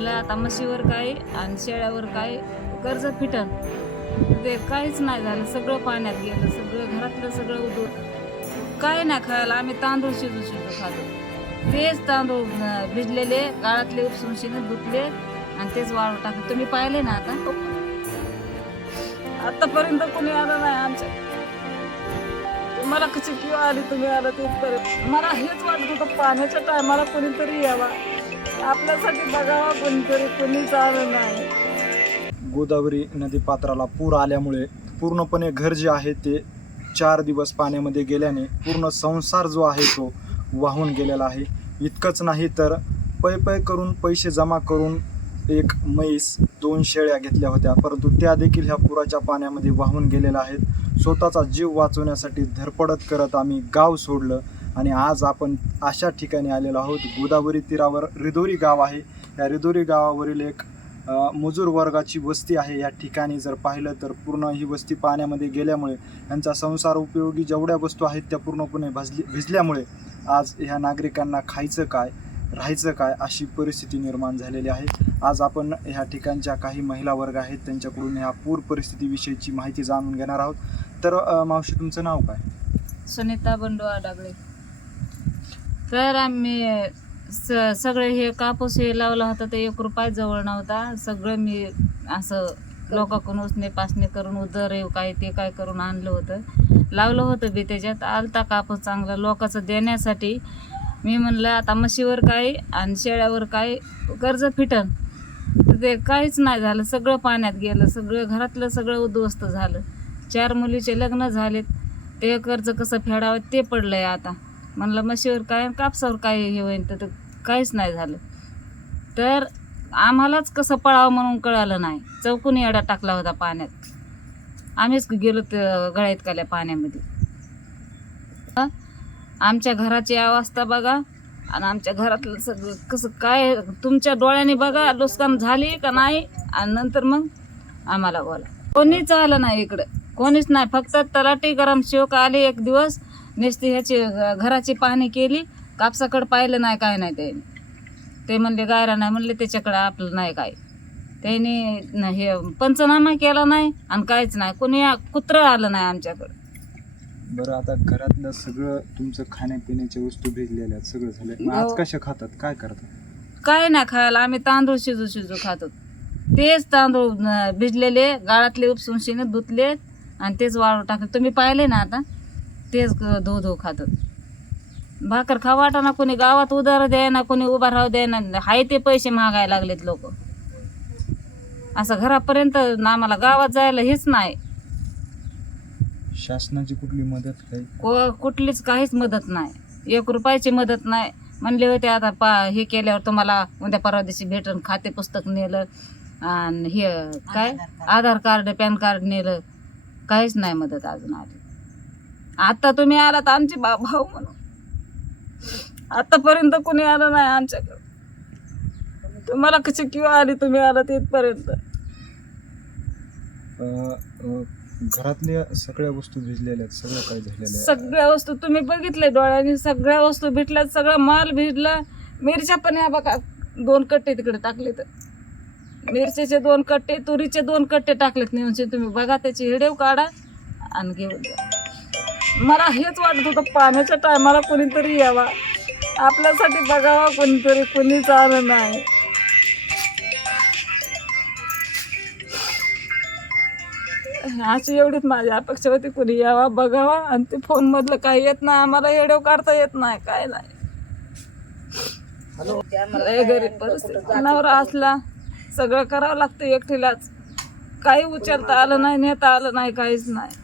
म्हणलं आता म्हशीवर काय आणि शेळ्यावर काय कर्ज फिटन? ते काहीच नाही झालं. सगळं पाण्यात गेलं. सगळं घरातलं सगळं उदून काय नाही खायला. आम्ही तांदूळ शिजू शिजू खातो. तेच तांदूळ भिजलेले गाळातले उपसून शिने धुतले आणि तेच वाळू टाकले. तुम्ही पाहिले ना आता? आतापर्यंत कोणी आलं नाही आमच्या. मला कशी किंवा आली तुम्ही आला तिथपर्यंत मला हेच वाटत होतं पाण्याच्या टायमाला कोणीतरी यावा. आपल्यासाठी बघावा कोणीतरी कोणीच आलं नाही. गोदावरी नदी पात्राला पूर आल्यामुळे पूर्णपणे घर जे आहे ते चार दिवस पाण्यामध्ये गेल्याने पूर्ण संसार जो आहे तो वाहून गेलेला आहे. इतकंच नाही तर पै पै करून पैसे जमा करून एक म्हैस दोन शेळ्या घेतल्या होत्या. परंतु त्या देखील ह्या पुराच्या पाण्यामध्ये वाहून गेलेल्या आहेत. स्वतःचा जीव वाचवण्यासाठी धरपडत करत आम्ही गाव सोडलं. आणि आज आपण अशा ठिकाणी आलेलो आहोत. गोदावरी तीरावर रिदोरी गाव आहे. या रिदोरी गावावरील एक मजूर वर्गाची वस्ती आहे. या ठिकाणी जर पाहिलं तर पूर्ण ही वस्ती पाण्यामध्ये गेल्यामुळे यांचा संसार उपयोगी जेवढ्या वस्तू आहेत त्या पूर्णपणे भाजली भिजल्यामुळे आज ह्या नागरिकांना खायचं काय राहायचं काय अशी परिस्थिती निर्माण झालेली आहे. आज आपण ह्या ठिकाणच्या काही महिला वर्ग आहेत. त्यांच्याकडून ह्या पूर परिस्थितीविषयीची माहिती जाणून घेणार आहोत. तर मावशी तुमचं नाव काय? सुनीता बंडू आडागळे. तर आम्ही स सगळे हे कापूस हे लावला होता ते एक रुपया जवळ नव्हता. सगळं मी असं लोकांकडून उसने पासणे करून उदर येऊ काय ते काय करून आणलं होतं. लावलं होतं बी त्याच्यात. आलता कापूस चांगला लोकांचं देण्यासाठी. मी म्हणलं आता म्हशीवर काय आणि शेळ्यावर काय कर्ज फिटन? तर ते काहीच नाही झालं. सगळं पाण्यात गेलं. सगळं घरातलं सगळं उद्ध्वस्त झालं. चार मुलीचे लग्न झालेत. ते कर्ज कसं फेडावं ते पडलं आहे आता. म्हणलं म्हशीवर काय कापसावर काय हे होईन? तर काहीच नाही झालं. तर आम्हालाच कसं पळावं म्हणून कळालं नाही. चौकून येडा टाकला होता पाण्यात. आम्हीच गेलो ते गळ्यात काल्या पाण्यामध्ये. आमच्या घराची अवस्था बघा. आणि आमच्या घरातलं सगळं कसं काय तुमच्या डोळ्याने बघा नुकसान झाली का नाही? आणि नंतर मग आम्हाला बोला. कोणीच आलं नाही इकडं. कोणीच नाही. फक्त तलाटी गरम शिवक आले एक दिवस. नुसती ह्याची घराची पाहणी केली कापसाकडं पाहिलं नाही काय नाही त्याने. ते म्हणले गायरा नाही. म्हणले त्याच्याकडं आपलं नाही काय. त्याने हे पंचनामा केला नाही आणि काहीच नाही. कोणी कुत्रं आलं नाही आमच्याकडं. बरं आता घरातलं सगळं तुमचं खाण्यापिण्याच्या वस्तू भिजलेल्या आहेत सगळं झालं मग आज हो. कशा खातात? काय करतात? काय नाही खायला. आम्ही तांदूळ शिजू शिजू खातो तेच तांदूळ भिजलेले गाळातले उपसून शिने धुतले आणि तेच वाळू टाकले. तुम्ही पाहिले ना आता? तेच धो धो खातो. भाकर खा वाटाना कोणी गावात उदार द्याय ना कोणी उभा राहू द्याय ना हाय ते पैसे महागायला लागलेत लोक. असं घरापर्यंत ना आम्हाला गावात जायला हेच नाही. शासनाची कुठली मदत काही? कुठलीच काहीच मदत नाही. एक रुपयाची मदत नाही. म्हणले होते आता पा हे केल्यावर तुम्हाला उद्या परवा दिवशी भेटून खाते पुस्तक नेलं. आणि हे काय? आधार कार्ड पॅन कार्ड नेलं. काहीच नाही मदत अजून आली. आता तुम्ही आलात आमचे बा भाऊ म्हणून. आतापर्यंत कोणी आलं नाही आमच्याकडे. तुम्हाला कशी किंवा आली तुम्ही आलात इथपर्यंत? घरातल्या सगळ्या वस्तू भिजलेल्या आहेत सगळं काय झालेलं आहे. सगळ्या वस्तू तुम्ही बघितले डोळ्यांनी सगळ्या वस्तू भेटल्या सगळा माल भिजला. मिरच्या पण या बघा दोन कट्टे तिकडे टाकले तर मिरचीचे दोन कट्टे तुरीचे दोन कट्टे टाकलेत नेऊन. तुम्ही बघा त्याची हिडेव काढा आणि घेऊन जा. मला हेच वाटत होतं पाण्याच्या टायमाला कोणीतरी यावा. आपल्यासाठी बघावा कोणीतरी कोणीच आलं नाही. अशी एवढीच माझी अपेक्षा होती कोणी यावा बघावा आणि ते फोन मधलं काही येत नाही आम्हाला येडव काढता येत नाही काय नाही. गरीब परिस्थिती. नवरा असला सगळं करावं लागतं एकटीलाच. काही उचलता आलं नाही नेता आलं नाही काहीच नाही.